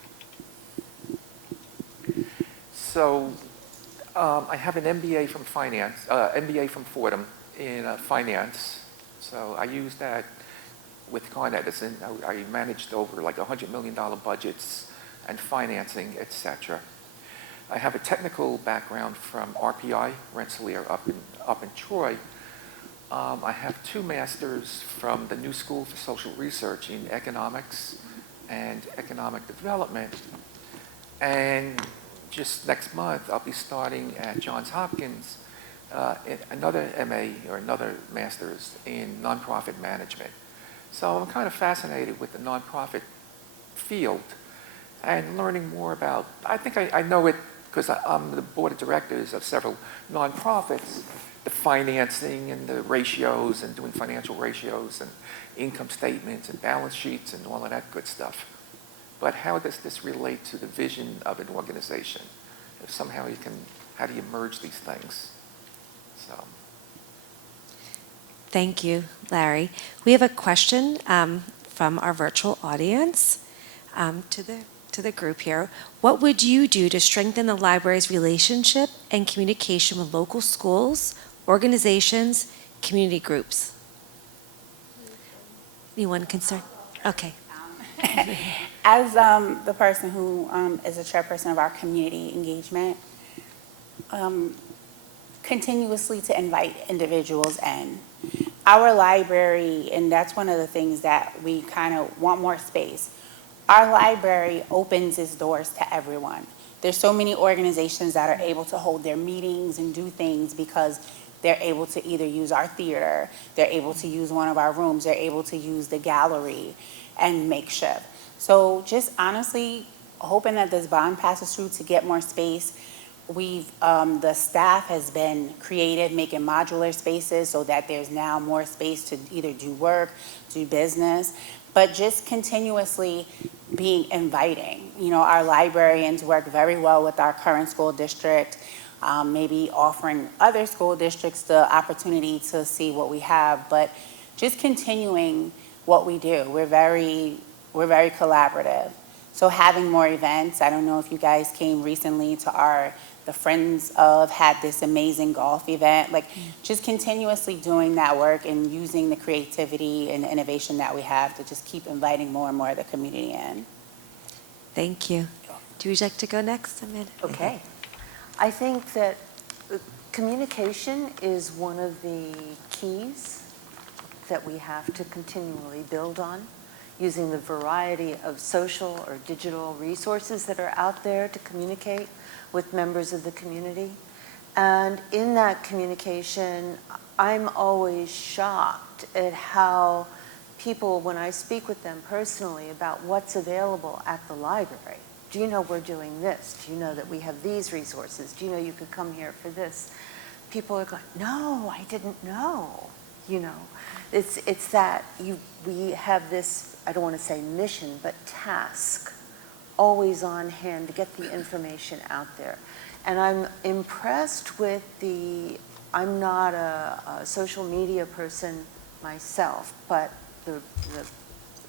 So I have an MBA from finance, MBA from Fordham in finance. So I use that with Con Edison. I managed over like $100 million budgets and financing, etc. I have a technical background from RPI, Rensselaer, up in Troy. I have 2 masters from the New School for Social Research in economics and economic development. And just next month, I'll be starting at Johns Hopkins another MA or another master's in nonprofit management. So I'm kind of fascinated with the nonprofit field and learning more about, I think I know it because I'm the board of directors of several nonprofits, the financing and the ratios and doing financial ratios and income statements and balance sheets and all of that good stuff. But how does this relate to the vision of an organization? If somehow how do you merge these things? So. Thank you, Larry. We have a question from our virtual audience to the group here. What would you do to strengthen the library's relationship and communication with local schools, organizations, community groups? Anyone concerned? Okay. As the person who is the chairperson of our community engagement, continuously to invite individuals in. Our library, and that's one of the things that we kind of want more space. Our library opens its doors to everyone. There's so many organizations that are able to hold their meetings and do things because they're able to either use our theater, they're able to use one of our rooms, they're able to use the gallery and makeshift. So just honestly hoping that this bond passes through to get more space. The staff has been creative, making modular spaces so that there's now more space to either do work, do business, but just continuously being inviting. You know, our librarians work very well with our current school district, maybe offering other school districts the opportunity to see what we have, but just continuing what we do. We're very collaborative. So having more events, I don't know if you guys came recently to the Friends of had this amazing golf event, like just continuously doing that work and using the creativity and the innovation that we have to just keep inviting more and more of the community in. Thank you. Do you like to go next, Amanda? Okay. I think that communication is one of the keys that we have to continually build on, using the variety of social or digital resources that are out there to communicate with members of the community. And in that communication, I'm always shocked at how people, when I speak with them personally about what's available at the library, do you know we're doing this? Do you know that we have these resources? Do you know you could come here for this? People are going, no, I didn't know. You know, it's that we have this, I don't want to say mission, but task always on hand to get the information out there. And I'm impressed with the I'm not a social media person myself, but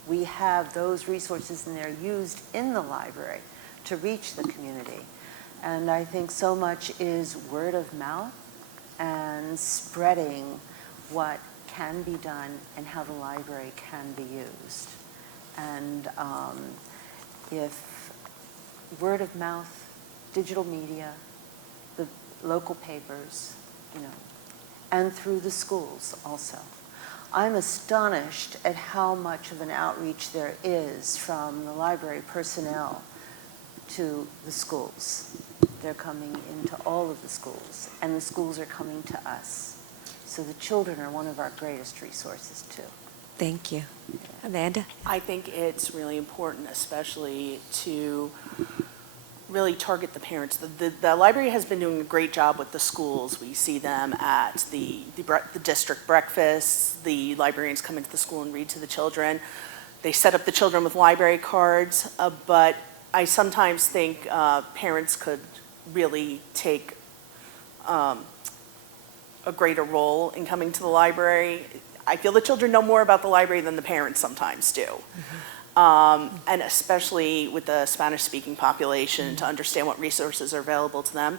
we have those resources and they're used in the library to reach the community. And I think so much is word of mouth and spreading what can be done and how the library can be used. And if word of mouth, digital media, the local papers, and through the schools also. I'm astonished at how much of an outreach there is from the library personnel to the schools. They're coming into all of the schools, and the schools are coming to us. So the children are one of our greatest resources too. Thank you. Amanda? I think it's really important, especially to really target the parents. The library has been doing a great job with the schools. We see them at the district breakfasts. The librarians come into the school and read to the children. They set up the children with library cards, but I sometimes think parents could really take a greater role in coming to the library. I feel the children know more about the library than the parents sometimes do. And especially with the Spanish-speaking population, to understand what resources are available to them.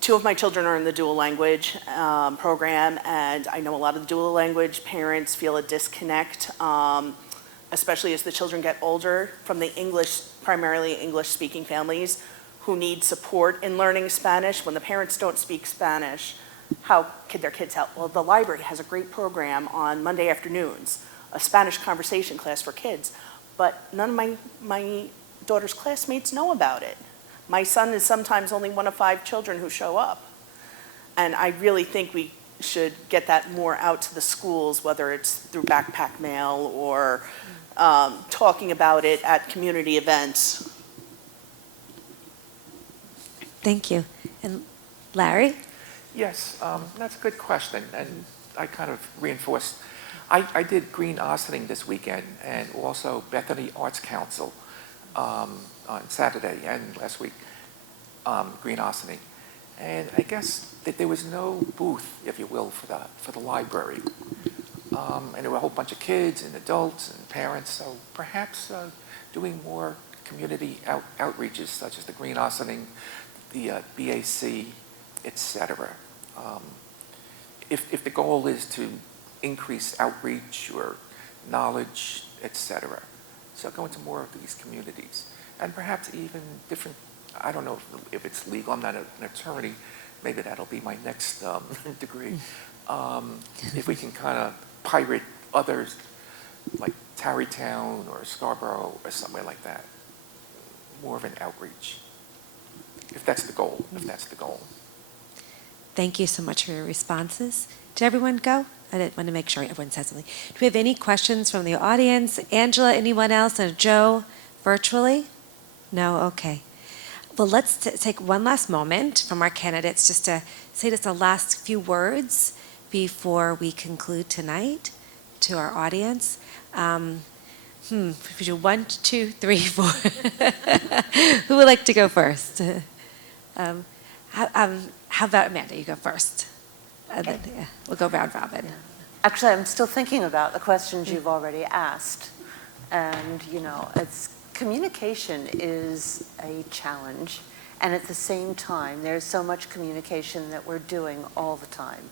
Two of my children are in the dual language program, and I know a lot of the dual language parents feel a disconnect, especially as the children get older, from the primarily English-speaking families who need support in learning Spanish. When the parents don't speak Spanish, how can their kids help? Well, the library has a great program on Monday afternoons, a Spanish conversation class for kids, but none of my daughter's classmates know about it. My son is sometimes only one of 5 children who show up. And I really think we should get that more out to the schools, whether it's through backpack mail or talking about it at community events. Thank you. And Larry? Yes, that's a good question, and I kind of reinforced. I did Green Ossining this weekend and also Bethany Arts Council on Saturday and last week, Green Ossining. And I guess that there was no booth, if you will, for the library. And there were a whole bunch of kids and adults and parents, so perhaps doing more community outreaches such as the Green Ossining, the BAC, etc. If the goal is to increase outreach or knowledge, etc. So go into more of these communities. And perhaps even different, I don't know if it's legal, I'm not an attorney, maybe that'll be my next degree. If we can kind of pirate others, like Tarrytown or Scarborough or somewhere like that. More of an outreach, if that's the goal, Thank you so much for your responses. Did everyone go? I didn't want to make sure everyone said something. Do we have any questions from the audience? Angela, anyone else? And Joe, virtually? No? Okay. Well, let's take one last moment from our candidates just to say just the last few words before we conclude tonight to our audience. If we do 1, 2, 3, 4. Who would like to go first? How about Amanda? You go first. Then, yeah, we'll go round robin. Actually, I'm still thinking about the questions you've already asked. And, communication is a challenge. And at the same time, there's so much communication that we're doing all the time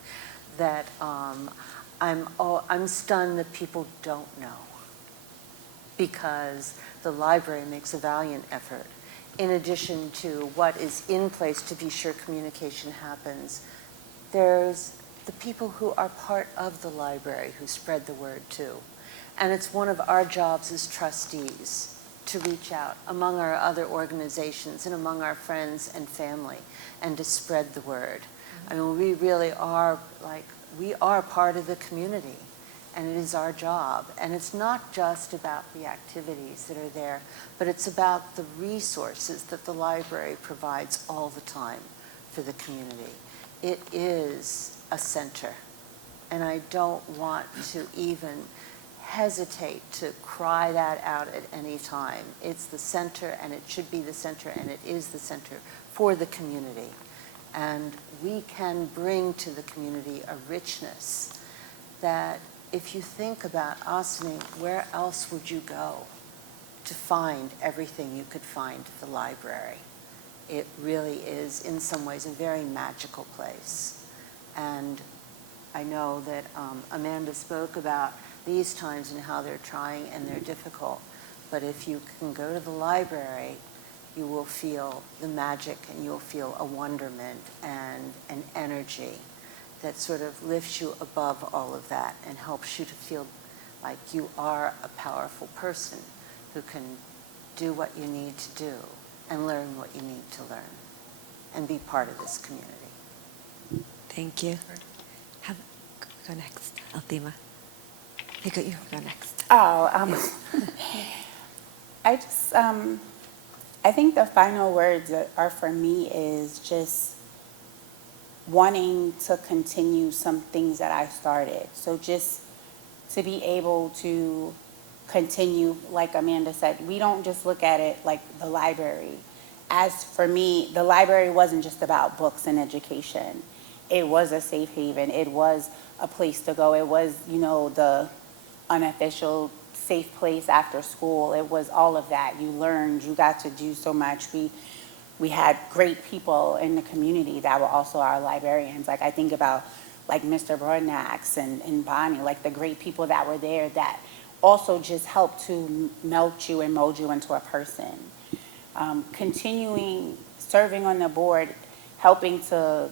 that I'm stunned that people don't know, because the library makes a valiant effort. In addition to what is in place to be sure communication happens, there's the people who are part of the library who spread the word too. And it's one of our jobs as trustees to reach out among our other organizations and among our friends and family and to spread the word. I mean, we really are we are part of the community, and it is our job. And it's not just about the activities that are there, but it's about the resources that the library provides all the time for the community. It is a center, and I don't want to even hesitate to cry that out at any time. It's the center, and it should be the center, and it is the center for the community. and we can bring to the community a richness that if you think about Ossining, where else would you go to find everything you could find at the library? It really is, in some ways, a very magical place. And I know that Amanda spoke about these times and how they're trying and they're difficult. But if you can go to the library, you will feel the magic and you'll feel a wonderment and an energy that sort of lifts you above all of that and helps you to feel like you are a powerful person who can do what you need to do and learn what you need to learn and be part of this community. Thank you. Go next, Althema. You go next. I just, I think the final words are for me is just wanting to continue some things that I started. So just to be able to continue, like Amanda said, we don't just look at it like the library. As for me, the library wasn't just about books and education. It was a safe haven. It was a place to go. It was, the unofficial safe place after school. It was all of that. You learned, you got to do so much. We had great people in the community that were also our librarians. Like I think about like Mr. Broadnax and Bonnie, like the great people that were there that also just helped to melt you and mold you into a person. Continuing serving on the board, helping to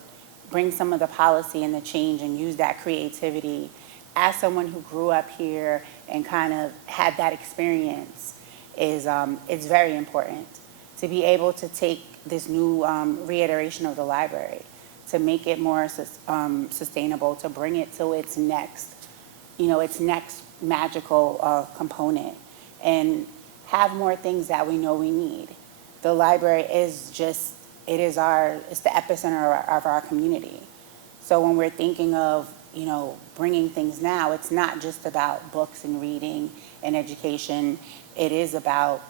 bring some of the policy and the change and use that creativity. As someone who grew up here and kind of had that experience is it's very important to be able to take this new reiteration of the library, to make it more sustainable, to bring it to its next, its next magical component, and have more things that we know we need. The library is just, it's the epicenter of our community. So when we're thinking of, bringing things now, it's not just about books and reading and education. It is about,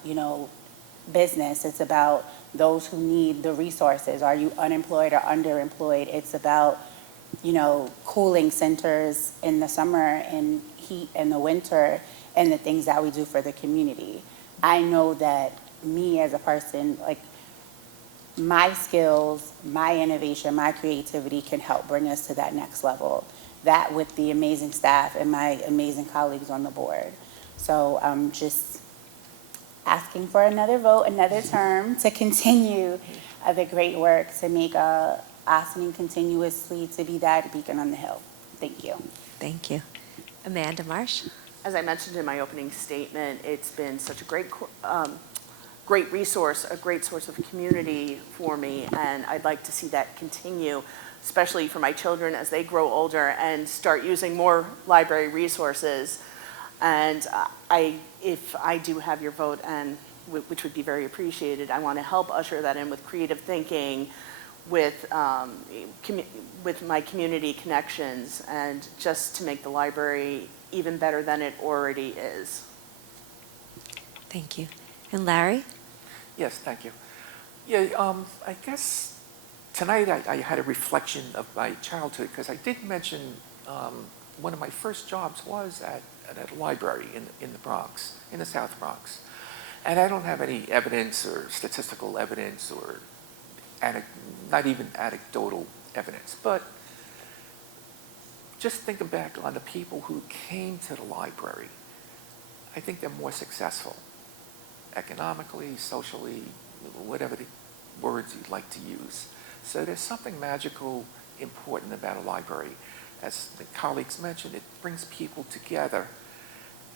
business. It's about those who need the resources. Are you unemployed or underemployed? It's about, cooling centers in the summer and heat in the winter and the things that we do for the community. I know that me as a person, like my skills, my innovation, my creativity can help bring us to that next level. That with the amazing staff and my amazing colleagues on the board. So I'm just asking for another vote, another term to continue the great work to make Ossining continuously to be that beacon on the hill. Thank you. Thank you. Amanda Marsh. As I mentioned in my opening statement, it's been such a great resource, a great source of community for me, and I'd like to see that continue, especially for my children as they grow older and start using more library resources. And if I do have your vote, and which would be very appreciated, I want to help usher that in with creative thinking, with my community connections, and just to make the library even better than it already is. Thank you. And Larry? Yes, thank you. Yeah, I guess tonight I had a reflection of my childhood, because I did mention one of my first jobs was at a library in the Bronx, in the South Bronx. And I don't have any evidence or statistical evidence or not even anecdotal evidence, but just thinking back on the people who came to the library, I think they're more successful economically, socially, whatever the words you'd like to use. So there's something magical, important about a library. As the colleagues mentioned, it brings people together.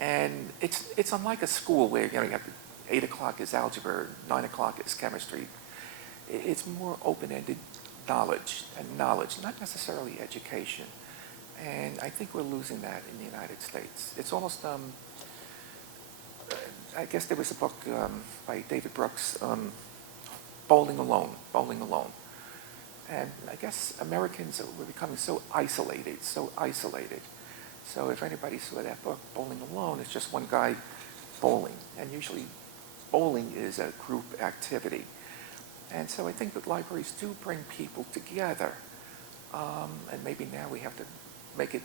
And it's unlike a school where you have 8 o'clock is algebra, 9 o'clock is chemistry. It's more open-ended knowledge, not necessarily education. And I think we're losing that in the United States. It's almost, I guess there was a book by David Brooks, Bowling Alone. And I guess Americans were becoming so isolated. So if anybody saw that book, Bowling Alone, it's just one guy bowling. And usually bowling is a group activity. And so I think that libraries do bring people together. And maybe now we have to make it,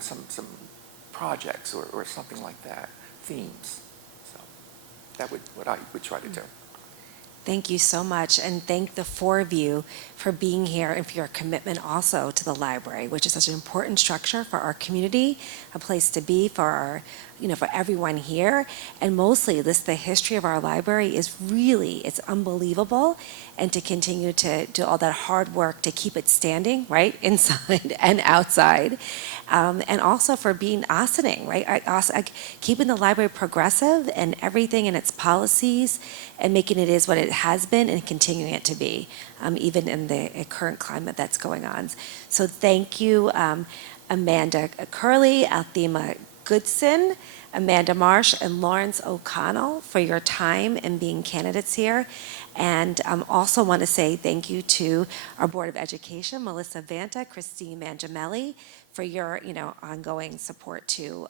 some projects or something like that, themes. So that would what I would try to do. Thank you so much, and thank the four of you for being here and for your commitment also to the library, which is such an important structure for our community, a place to be for our, for everyone here. And mostly, the history of our library is really, it's unbelievable, and to continue to do all that hard work to keep it standing, right, inside and outside. And also for being Ossining, right? Keeping the library progressive and everything in its policies and making it is what it has been and continuing it to be, even in the current climate that's going on. So thank you, Amanda Curley, Althema Goodson, Amanda Marsh, and Lawrence O'Connell for your time and being candidates here. And also want to say thank you to our Board of Education, Melissa Vanta, Christine Mangiamelli, for your ongoing support too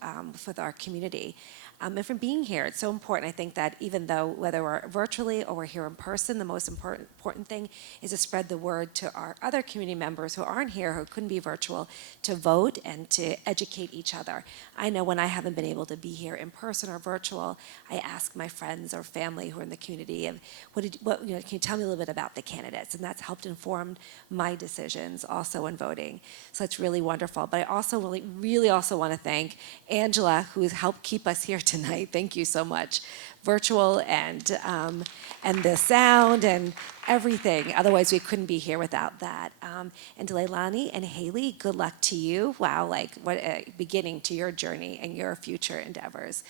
with our community. And for being here. It's so important. I think that even though whether we're virtually or we're here in person, the most important thing is to spread the word to our other community members who aren't here, who couldn't be virtual, to vote and to educate each other. I know when I haven't been able to be here in person or virtual, I ask my friends or family who are in the community of can you tell me a little bit about the candidates? And that's helped inform my decisions also in voting. So it's really wonderful. But I also really also want to thank Angela, who has helped keep us here tonight. Thank you so much. Virtual and the sound and everything. Otherwise, we couldn't be here without that. And Leilani and Haley, good luck to you. Wow, what a beginning to your journey and your future endeavors.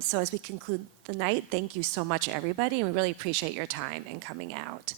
So as we conclude the night, thank you so much, everybody, and we really appreciate your time in coming out.